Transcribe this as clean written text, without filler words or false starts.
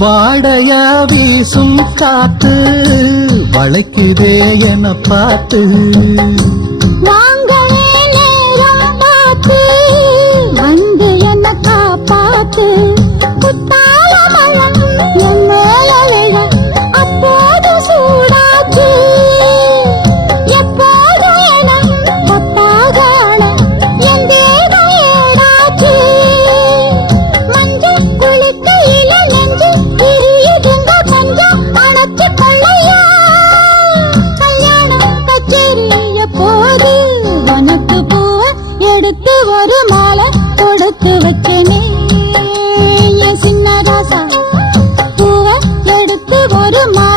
வாடையா வீசும் காத்து வளைக்குதே என பார்த்து வாங்களே நேரம் பார்த்து வந்து என்ன காப்பாத்து குத்தால மழம் என் மேல விழ அப்போது சூடாச்சு எப்போது என பத்தாக என் தேகம் ஏடாச்சு மஞ்சள் குளிக்கையில நெஞ்சு எரியுதுங்க கொஞ்சம் அணைச்சு கொள்ளையா கல்யாணம் கச்சேரிய போது உனக்கு பூவ எடுத்து ஒரு மாலை கொடுத்து வைக்கனே என் சின்ன ராசா பூவ எடுத்து ஒரு மாலை